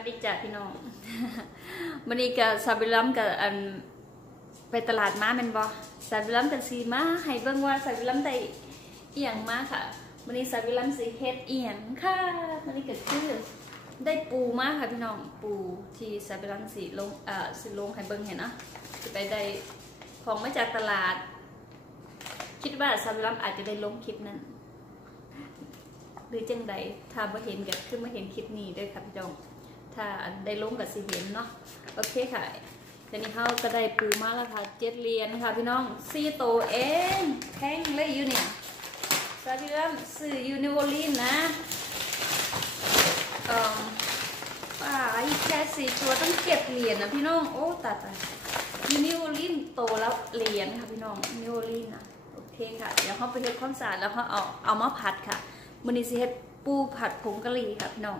วัสดีจ้ะพี่น้องวันนี้กับซาบิลัมกับอันไปตลาดมาแมันบอซาบิลัมกับซีมาให้เบิ่งว่าซาบิลัมได้เอียงมาค่ะวันนี้ซาบิลัมสิเฮ็ดเอียงค่ะวันนี้ก็คือได้ปูมาค่ะพี่น้องปูที่ซาบิลัมสิลงเอ่อสิลงให้เบิ่งเห็นนะสิไปได้ของมาจากตลาด คิดว่าซาบิลัมอาจจะได้ลงคลิปนั้นหรือจังใดถ้ามาเห็นก็คือมาเห็นคลิปนี้ด้วยค่ะพี่น้อง ถ้าได้ลงกับสิเห็นเนาะโอเคค่ะทีนี้เขาก็ได้ปูมาแล้วค่ะเจ็ดเหรียญค่ะพี่น้องซีโตเองแพงเลยอยู่เนี่ยซาบิรัมซื้อยูนิวอลีนนะเอ่อป้าอีกแค่สี่ตัวต้องเก็บเหรียญนะพี่น้องโอ้ตายตายยูนิวอลีนโตแล้วเหรียญค่ะพี่น้องยูนิวอลีนนะโอเคค่ะเดี๋ยวเขาไปเฮ็ดความสะอาดแล้วเขาเอาเอามาผัดค่ะมันนี้สิเฮ็ดปูผัดผงกะหรี่ค่ะพี่น้อง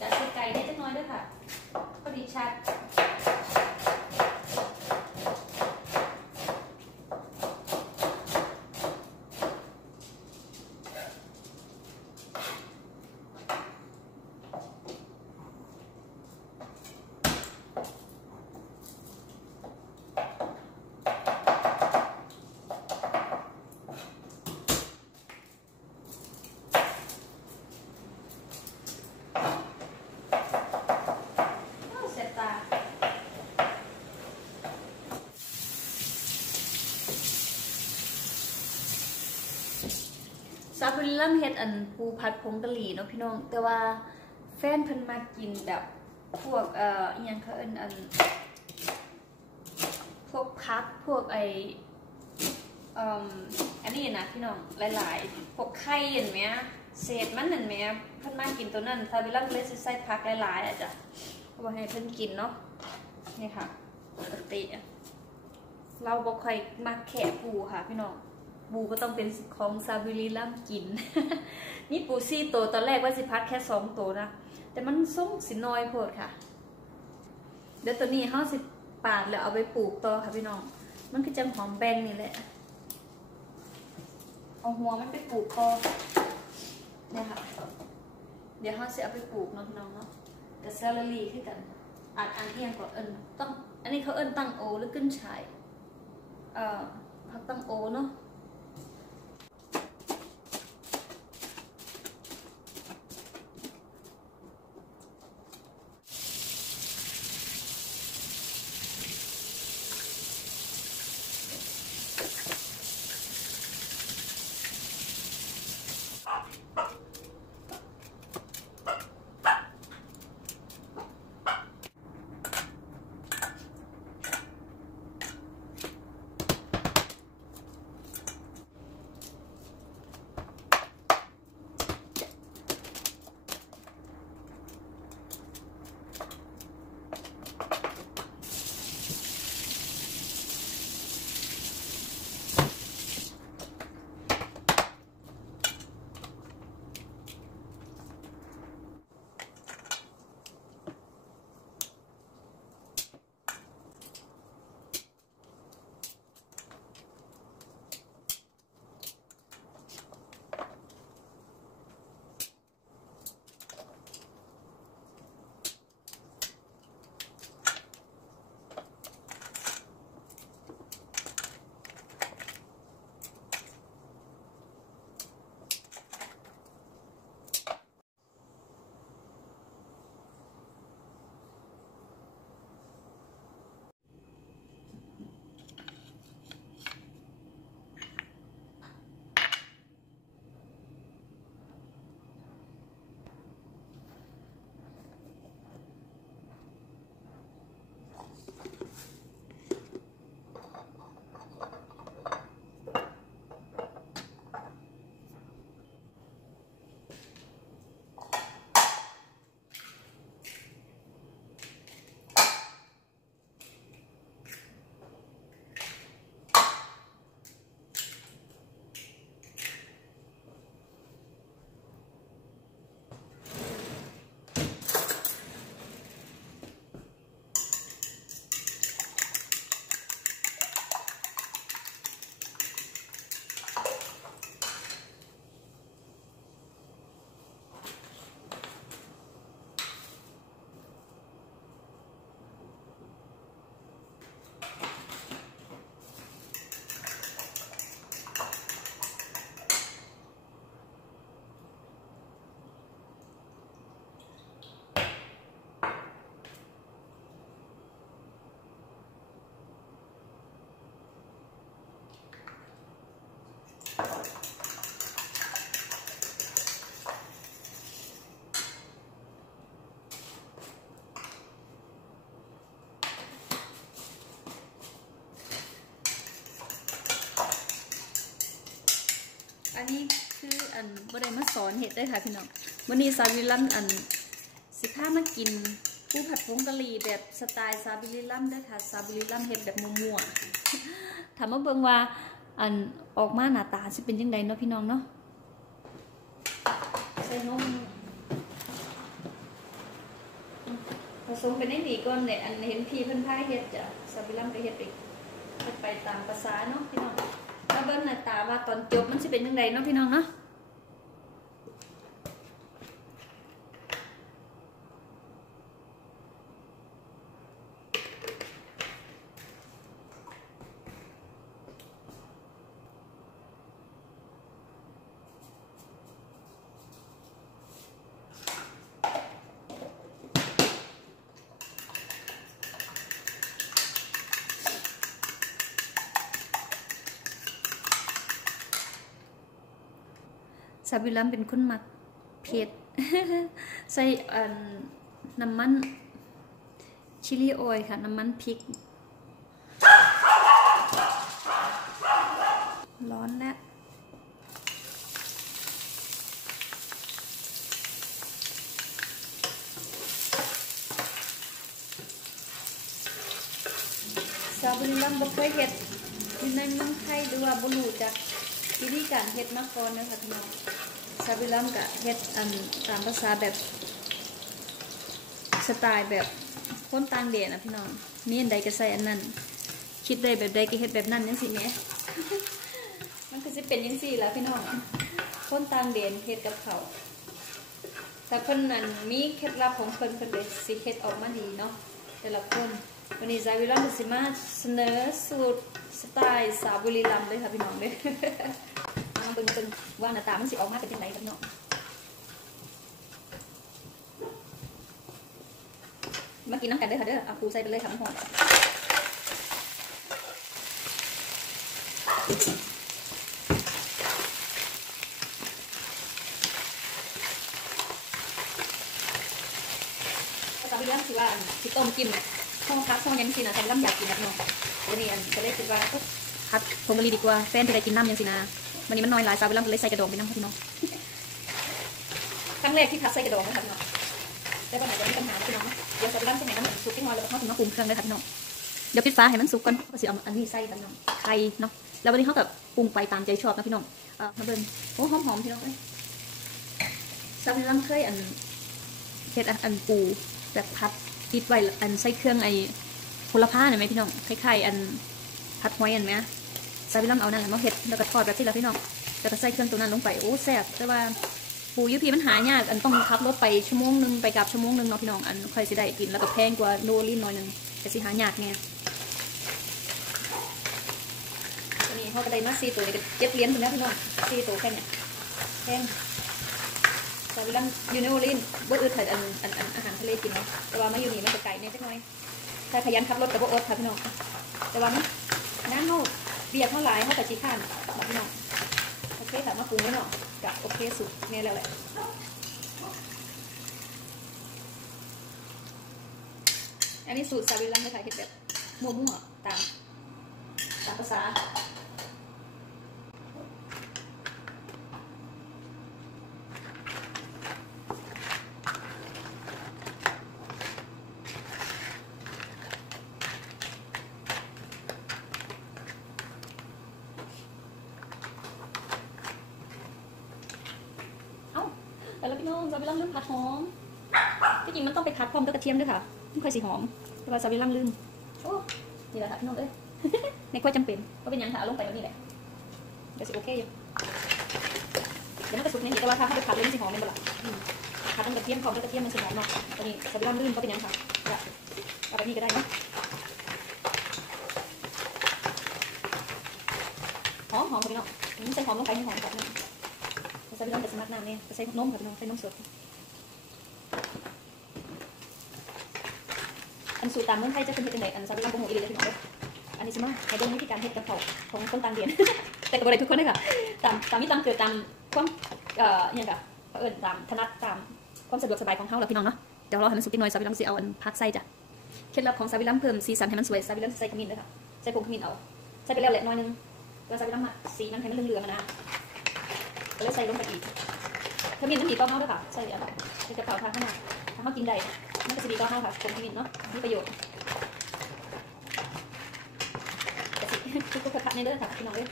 จะใส่ไก่ได้จักหน้อยด้วยค่ะ พอดีชัดโอ้เสียตา ซาบุริลัมเฮ็ดอันปูผัดผงกะหรี่เนาะพี่น้อง แต่ว่าแฟนเพิ่นมากินแบบพวกเอ่ออหยังเขาเอิ้นอัน พวกพักพวกไอเอ่ออันนี้นะพี่น้องหลายๆพวกไข่เห็นไหมเศษมันเห็นไหมเพิ่นมากินตัวนั้นซาบุริลัมเลยสิใส่พักหลายๆอะจ้ะเอาไว้ให้เพิ่นกินเนาะนี่ค่ะปกติเราบ่ค่อยมักแค่ปูค่ะพี่น้อง ปูก็ต้องเป็นของซาบิลีล่ำกิน นี่ปูซี่โตวตอนแรกว่าสิพัดแค่สองตัวนะ แต่มันส้มสิน้อยโพดค่ะ เดี๋ยวตัวนี้เขาสิปาดแล้วเอาไปปลูกต่อค่ะพี่น้อง มันคือจังหอมแบงนี่แหละ เอาหัวมันไปปลูกต่อเนี่ยค่ะ เดี๋ยวเขาสิเอาไปปลูกเนาะพี่น้องเนาะกับเซลลารีคือกันอ่านอ่านเที่ยงก่อนเอิญต้อง อันนี้เขาเอิญตั้งโอหรือขึ้นชายเอ่อพักตั้งโอเนาะ อันบ่ได้มาสอนเฮ็ดเด้ค่ะพี่น้องวันนี้ซาบิลัมอันสิพามากินผู้ผัดผงกะหรี่แบบสไตล์ซาบิลลัมเด้ค่ะซาบิลลัมเฮ็ดแบบมั่วๆถามมาเบิ่งว่าอันออกมาหน้าตาสิเป็นจังไดเนาะพี่น้องเนาะใส่นมผสมเป็นได้ดีก่อนเนี่ยอันเห็นพี่เพิ่นพายเฮ็ดจ้ะซาบิลัมก็เฮ็ดไปเฮ็ดไปตามภาษาเนาะพี่น้องมาเบิ่งหน้าตาว่าตอนจบมันสิเป็นยังไงเนาะพี่น้องเนาะ ซาบิลัมเป็นคนมักเผ็ดใส่น้ำมันชิลลี่ออยค่ะน้ำมันพริก ร้อนแล้วซาบิลัมบ่เคยเฮ็ดอยู่ในเมืองไทยหรือว่าบ่รู้จักวิธีการเฮ็ดมาก่อนเด้อค่ะพี่น้อง ซาบิลัมก็เฮ็ดอันตามภาษาแบบ สไตล์แบบคนต่างแดนนะพี่น้องมีอันใดก็ใส่อันนั้น คิดได้แบบใดก็เฮ็ดแบบนั้นจังซี่แหมมันก็สิเป็นจังซี่แล่ะพี่น้องคนต่างแดนเฮ็ดกับเขาแต่เพิ่นนั่นมีเคล็ดลับของเพิ่นเพิ่นเลยสิเฮ็ดออกมาดีเนาะแต่ละคนวันนี้ซาบิลัมก็สิมาเสนอสูตรสไตล์สาวบุรีรัมย์เลยค่ะพี่น้องเด้อ เบิ่งเบิ่งว่าหน้าตามันสิออกมาเป็นจังไดครับเนาะมากินน้ำกันเด้อค่ะเด้อเอาปูใส่ไปเลยค่ะมันหอมซาบิลัมสิว่าอันสิต้มกินเนี่ยห้องพักห้องยังสินะซาบิลัมอยากกินนะพี่น้องวันนี้อันก็เลยคิดว่าพัดผงกะหรี่ดีกว่าแฟนที่ได้กินน้ำยังสินะ วันนี้มันน้อยหลายซาบิลัมก็เลยใส่กระดองไปน้ำค่ะพี่น้องครั้งแรกที่พัดใส่กระดองนะคะพี่น้องแต่ปัญหาจะมีปัญหาพี่น้องเดี๋ยวซาบิลัมจะไหนมันสุกที่น้อยแล้วก็เข้าถึงมาปรุงเครื่องเลยค่ะพี่น้องเดี๋ยวปิดฟ้าให้มันสุกก่อนก็สิเอาอันนี้ใส่กันน้องไข่เนาะแล้ววันนี้เขากับปรุงไปตามใจชอบนะพี่น้องเออมาเบิ่งโอ้หอมหอมพี่น้องเอ้ยซาบิลัมเคยอันเฮ็ดอันอันปูแบบพัดติดไว้อันใส่เครื่องไอ้โหระพาเนี่ยไหมพี่น้องคล้ายๆอันพัดหอยอันไหม ซาบิลัมเอานั่นแหละมาเฮ็ดแล้วก็ทอดแบบที่ละพี่น้องแล้วก็ใส่เครื่องตัวนั้นลงไปโอ้แซ่บแต่ว่าปูยุพีมันหายากอันต้องขับรถไปชั่วโมงหนึงไปกลับชั่วโมงหนึงเนาะพี่น้องอันค่อยสิได้กินแล้วก็แพงกว่าโนลินหน่อยนึงแต่สิหายากไงตัวนี้เขาก็ได้มาสี่ตัวนี่ก็เจ็ดเหรียญถึงแล้วพี่น้องสี่ตัวแค่เนี้ยแพงแต่เวลาอยู่ในโอลินบ่อึดถ่ายอันอันอันอาหารทะเลกินเนาะแต่ว่ามาอยู่นี่มันก็ไกลเนี่ยจักหน่อยถ้าขยันขับรถกับบ่อดค่ะพี่น้องแต่ว่ามันน้ำเขา เบียร์เท่าไรเท่าแต่ชี้ข้านบบพี่น้องโอเคแต่มาปรุงไว้หน่อยกับโอเคสุดเนี่ยแล้วแหละอันนี้สูตรซาบิลัมเลยค่ะเห็ดแบบมั่วๆตามตามภาษาแต่ ละพี่น้องซาบิลัมลืมผัดหอมที่จริงมันต้องไปผัดพร้อมกับกระเทียมด้วยค่ะไม่ค่อยสีหอมแต่ว่าซาบิลัมลืมโอ้นี่แหละค่ะพี่น้องเอ้ยในควายจำเป็นก็เป็นยังค่ะเอาลงไปแบบนี้แหละเดี๋ยวสิโอเคอยู่เดี๋ยวมันจะสุกในนี้แต่ว่าถ้าเขาไปผัดเลยมันสีหอมในบ่ล่ะอืมผัดต้องกระเทียมพร้อมกับกระเทียมมันสีหอมเนาะตอนนี้ซาบิลัมลืมก็เป็นยังค่ะเอาเอาแบบนี้ก็ได้เนาะหอมหอมพี่น้องอืมใส่หอมลงไปให้หอมก่อนนะ ใส่ไปน้ำกับสมัครน้ำเนี่ยใส่นมค่ะพี่น้องใส่นมสดอันสูตรตามเมืองไทยจะเป็นเฮ็ดจังไดอันซาบิลัมโปรโมอีเลยพี่น้องเด้ออันนี้สิมให้เบิ่งวิธีการเฮ็ดกับเขาของคนต่างเดียน แต่ก็บ่ได้ทุกคนเลยค่ะตามตามที่ตามเกิดตามความเอ่ออิหยังค่ะเอิญตามถนัดตามความสะดวกสบายของเฮาล่ะพี่น้องเนาะเดี๋ยวรอให้มันสุกนิดหน่อยซาบิลัมสิเอาอันพักใส่จ้ะเคล็ดลับของซาบิลัมเพิ่มสีสันให้มันสวยซาบิลัมใส่ขมิ้นด้วยค่ะใส่ผงขมิ้นเอาใส่ไปแล้วแหละน้อยนึงแล้วซาบิลัมอะสีมันให้มันเหลืองๆนะ ก็เลยใส่ลงไปอีกขมิ้นมันดีต่อเฮาด้วยค่ะใส่อะไรใส่กระเพราทางข้างหน้าถ้าเฮากินได้มันก็จะดีต่อเฮาค่ะผงขมิ้นเนาะมีประโยชน์แต่สิทุกกระทะในเด้อค่ะพี่น้องเอ้ย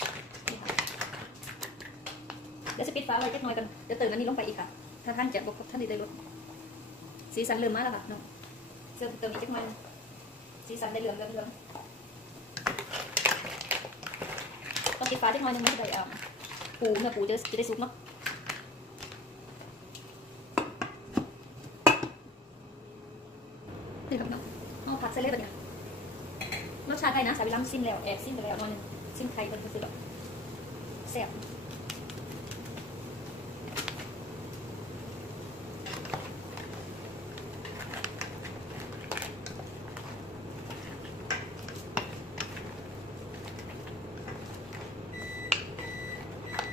เดี๋ยวจะปิดฝาไว้จักน่อยกันเดี๋ยวเติมอันนี้ลงไปอีกค่ะ ถ้าท่านจะบอกท่านดีได้ลดสีสันเริ่มมาแล้วค่ะน้องเติมเติมอีกจักน่อยสีสันได้เหลืองเหลืองเหลืองต้องปิดฝาจักน่อยนึงไมันจะได้อ่า ปูเนื้อปูจะจะได้สุกเนาะนี่ครับเนาะเอาผัดเส้นเลยแบบเนี้ยรสชาติไทยนะสาไปล้ำซิมแล้วแอบซิมไปแล้วนอยหนึงซิมไทยเป็นคือแบบแซ่บ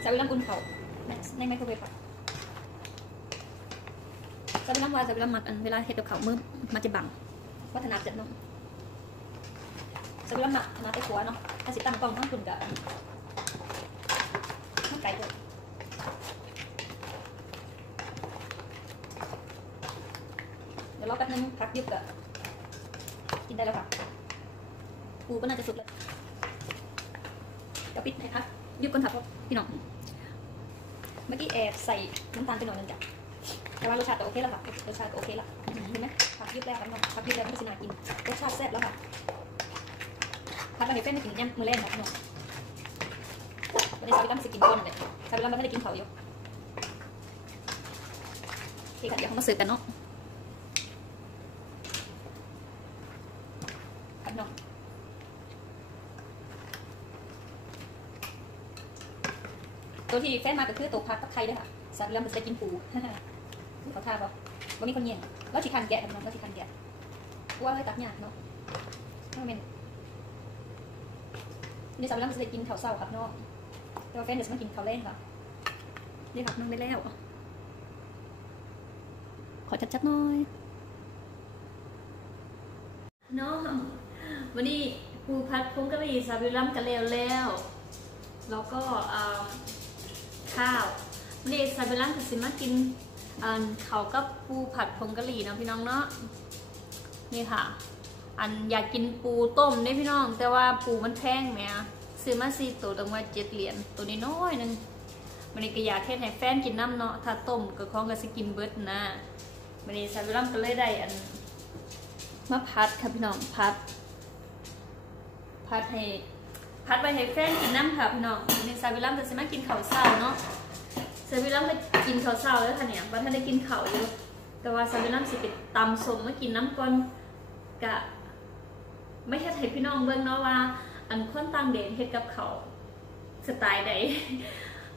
สาวิลัมอุ่นเขาในไมโครเวฟค่ะ สาวิลัมว่าสาวิลัมมักอันเวลาเฮ็ดกับเขามือมันจะบังวัฒนาจัดเนาะสวิรัมหนักธนาไปขัวเนาะถ้าสิตั้งกล้องทั้งคุณกับทั้งไก่ด้วยเดี๋ยวรอแป๊บนึงพักยึบกับกินได้แล้วค่ะปูก็น่าจะสุกแล้วก็ปิดให้พักยึบก่อนค่ะพี่น้องเมื่อกี้แอบใส่น้ำตาลไปหน่อยนึงจ้ะ แต่ว่ารสชาติก็โอเคแล้วค่ะรสชาติก็โอเคแล้วเห็นไหมผักยืดแล้วครับน้องผักยืดแล้วมันก็สิน่ากินรสชาติแซ่บแล้วค่ะผัดไปให้เป็นกินแย่มือแรกนะน้องวันนี้ซาบิลัมสิกินก้อนเลยซาบิลัมไม่ได้กินเขาอยู่โอเคค่ะเดี๋ยวเขามาเสิร์ฟกันเนาะครับน้องตัวที่แฟนมาก็คือตัวพักตะไคร้ด้วยค่ะซาบิลัมมันจะกินปู เขาท่าปะว่ามีคนเงียงแล้วชิคันแกะครัน้องแล้วชิคันแกะว่าให้ตักยากเนาะถ้าเป็นนี่สำหรับเราจะกินข้าวเศร้าครับน้องแต่ว่าแฟนเดี๋ยวจะมากินข้าวเล่นค่ะนี่ครับน้องไม่แล้ว ขอชัดๆหน่อยน้องวันนี้ปูพัดพงกะหรี่ซาบิลัมกันแล้วแล้วแล้วก็ข้าววันนี้ซาบิลัมกับซิมากิน เขากับปูผัดผงกะหรี่นะพี่น้องเนาะนี่ค่ะ อันอยากกินปูต้มได้พี่น้อง แต่ว่าปูมันแพงไหมอะซื้อมาสี่ตัวตั้งว่าเจ็ดเหรียญตัวนี้น้อยหนึงมันนี่ก็อยากแค่ให้แฟนกินน้ำเนาะถ้าต้มก็คล้องกับสกินเบิร์ดนะมันนี่ซาบิลัมก็เลยได้อันมาพัดค่ะพี่น้องพัด พัดให้พัดไว้ให้แฟนกินน้ำค่ะพี่น้องวันนี้ซาบิลัมจะสิมากินข้าวเช้าเนาะ ซาบิลัมไปกินข้าวเช้าแล้วค่ะเนี่ยว่าท่านได้กินข้าวอยู่ แต่ว่าซาบิลัมสิไปตำสมมากินน้ำก่อนกะ ไม่ใช่ให้พี่น้องเบิ่งเนาะว่า อันคนต่างเดนเฮ็ดกับเขาสไตล์ใด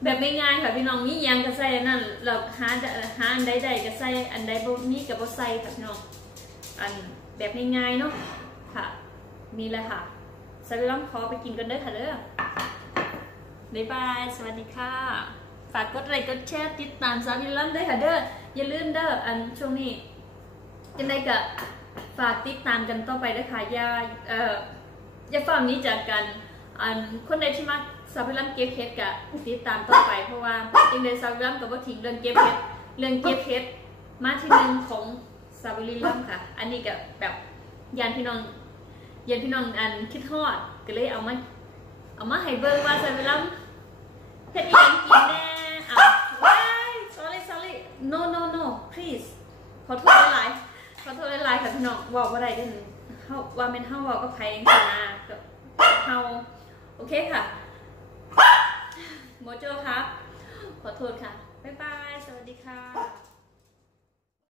แบบไม่ง่ายค่ะพี่น้องมีหยังก็ใส่อันนั่นเราหาหาอันใดๆก็ใส่อันใดบ่มีก็บ่ใส่ค่ะพี่น้องอันแบบง่ายๆเนาะค่ะนี่แหละค่ะซาบิลัมขอไปกินกันเด้อค่ะเด้อบ๊ายบาย สวัสดีค่ะ ฝากกดไลค์กดแชร์ติดตามซาบิลัมด้ค่ะเด้ออย่าลืมเด้ออันช่วงนี้ยังไงก็ฝากติดตามกันต่อไปด้วยค่ะอย่าเอ่ออย่าฟังนี้จากกันอันคนใดที่มาซาบิลัมเก็บเพชรกะติดตามต่อไปเพราะว่ายังไงซาบิลัมกับว่าทิ้งเรื่องเก็บเพชรเรื่องเก็บเพชรมาที่หนึ่งของซาบิลัมค่ะ อันนี้ก็แบบยันพี่น้องยันพี่น้องอันคิดฮอดก็เลยเอามาเอามาให้เบิ่งว่าซาบิลัมเฮ็ดอีหยังกินแน่อะว้าย sorry sorry no no no please ขอโทษหลายๆขอโทษหลายๆค่ะพี่น้องบอกว่าได้ด้อเฮาว่าแม่นเฮาเว้ากับไผยังซี่นะก็เฮาโอเคค่ะโมโจครับ ขอโทษค่ะ บ๊ายบาย สวัสดีค่ะ